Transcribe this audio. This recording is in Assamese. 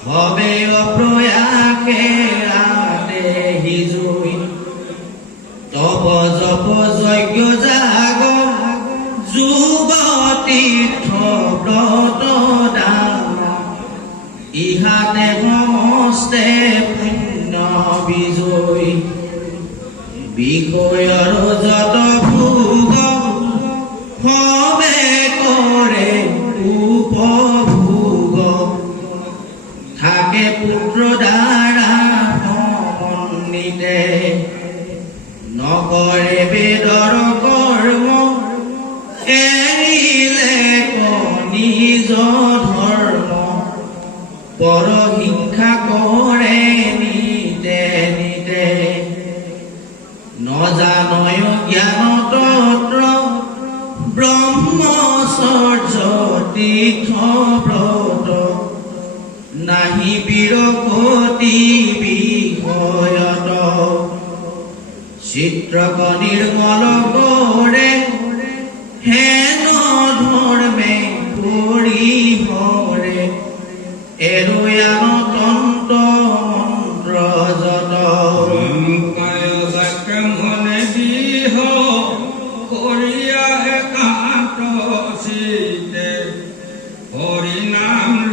হবে অপ্ৰয়াসে আতে হিজুই তপ জপ যজ্ঞ জাগ যুগতীৰ্থ ব্ৰত দান ইহাতে সমস্তে পুণ্য বিজয়ী বিষয়ৰ যত ভোগ হবে কৰে উপভোগ থাকে পুত্ৰ দ্বাৰা সমন্বিতে নকৰে বেদৰ কৰ্ম এৰিলে নিজ ধৰ্ম পৰ হিংসা কৰে নিতে নিতে নজানয় জ্ঞান তন্ত্ৰ ব্ৰহ্মচৰ্য তীৰ্থ ব্ৰত নাহি বিৰকতি বিষয়ত চিত্ৰক নিৰ্মল কৰে হেন ধৰ্মে কৰি হৰে এৰুয়া